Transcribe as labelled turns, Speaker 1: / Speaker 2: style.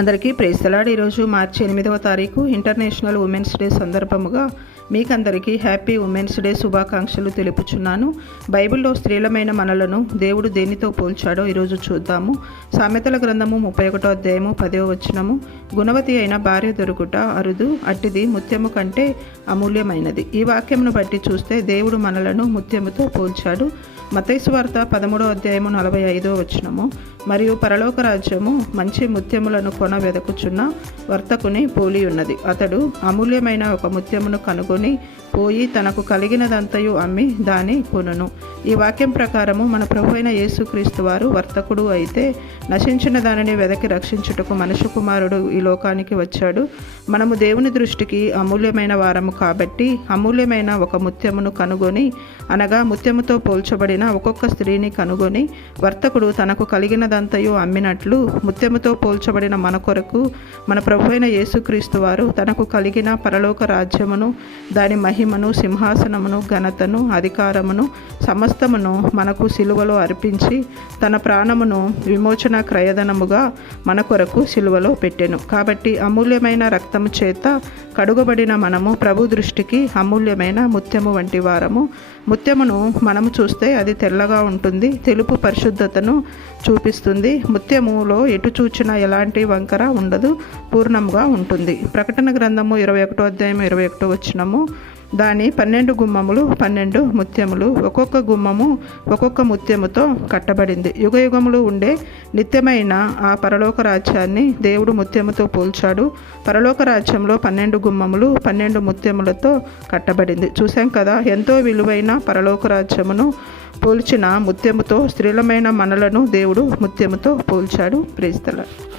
Speaker 1: అందరికీ ప్రేస్తలాడ్ ఈరోజు మార్చి ఎనిమిదవ తారీఖు ఇంటర్నేషనల్ ఉమెన్స్ డే సందర్భముగా మీకందరికీ హ్యాపీ ఉమెన్స్ డే శుభాకాంక్షలు తెలుపుచున్నాను. బైబిల్లో స్త్రీలమైన మనలను దేవుడు దేనితో పోల్చాడో ఈరోజు చూద్దాము. సామెతల గ్రంథము ముప్పై ఒకటో అధ్యాయము పదో వచనము. గుణవతి అయిన భార్య దొరుకుట అరుదు అట్టిది ముత్యము కంటే అమూల్యమైనది. ఈ వాక్యమును బట్టి చూస్తే దేవుడు మనలను ముత్యముతో పోల్చాడు. మతైసు వార్త పదమూడో అధ్యాయము నలభై ఐదో వచనము. మరియు పరలోక రాజ్యము మంచి ముత్యములను కొన వెదకుచున్న వర్తకుని పోలి ఉన్నది. అతడు అమూల్యమైన ఒక ముత్యమును కనుగొని పోయి తనకు కలిగినదంతయు అమ్మి దాని కొనును ఈ వాక్యం ప్రకారము మన ప్రభు అయిన యేసుక్రీస్తు వారు వర్తకుడు అయితే నశించిన దానిని వెదకి రక్షించుటకు మనుషు కుమారుడు ఈ లోకానికి వచ్చాడు. మనము దేవుని దృష్టికి అమూల్యమైన వారము కాబట్టి అమూల్యమైన ఒక ముత్యమును కనుగొని అనగా ముత్యముతో పోల్చబడిన ఒక్కొక్క స్త్రీని కనుగొని వర్తకుడు తనకు కలిగినదంతయు అమ్మినట్లు ముత్యముతో పోల్చబడిన మన కొరకు మన ప్రభు అయిన యేసుక్రీస్తు వారు తనకు కలిగిన పరలోక రాజ్యమును దాని మహిమను సింహాసనమును ఘనతను అధికారమును సమస్తమును మనకు సిలువలో అర్పించి తన ప్రాణమును విమోచన క్రయధనముగా మన కొరకు సిలువలో పెట్టెను. కాబట్టి అమూల్యమైన రక్తము చేత కడుగబడిన మనము ప్రభు దృష్టికి అమూల్యమైన ముత్యము వంటి వారము. ముత్యమును మనము చూస్తే అది తెల్లగా ఉంటుంది తెలుపు పరిశుద్ధతను చూపిస్తుంది. ముత్యములో ఎటు చూచినా ఎలాంటి వంకర ఉండదు పూర్ణముగా ఉంటుంది. ప్రకటన గ్రంథము ఇరవై ఒకటో అధ్యాయం ఇరవై ఒకటో వచ్చినము దాని పన్నెండు గుమ్మములు పన్నెండు ముత్యములు. ఒక్కొక్క గుమ్మము ఒక్కొక్క ముత్యముతో కట్టబడింది. యుగ యుగములు ఉండే నిత్యమైన ఆ పరలోక రాజ్యాన్ని దేవుడు ముత్యముతో పోల్చాడు. పరలోక రాజ్యంలో పన్నెండు గుమ్మములు పన్నెండు ముత్యములతో కట్టబడింది. చూసాం కదా ఎంతో విలువైన పరలోక రాజ్యమును పోల్చిన ముత్యముతో స్త్రీలమైన మనలను దేవుడు ముత్యముతో పోల్చాడు. ప్రేస్తల